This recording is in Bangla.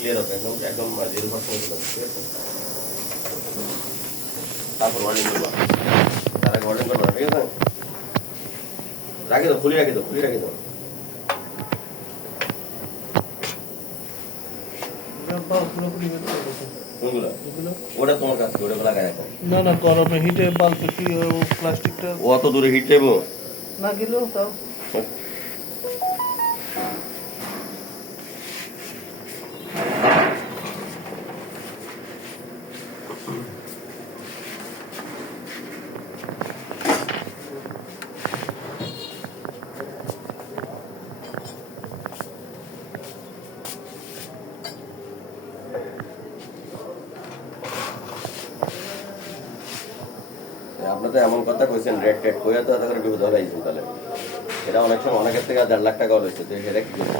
ক্লিয়ার হবে একদম একদম 0% চলে ঠিক আছে। তারপর ওয়ার্নিং করবো, তার আগে ওয়ার্নিং করবো না ঠিক আছে। রাখি দাও, খুলে রাখি দাও, খুলে রাখি দাও। ওটা তোমার কাছে, ওটা লাগাই রাখো। না না, গরমে হিটে বাল্বে কি প্লাস্টিকটা অত দূরে হিট যাবো না গেলেও তাও। আপনাদের এমন কথা কইছেন রেড টেড কইয়া তো তাদের বিপদ হয়ে যাইছেন তাহলে। এটা অনেক সময় অনেকের থেকে 1.5 লাখ টাকা হয়েছে, তো সেটা কি করবে?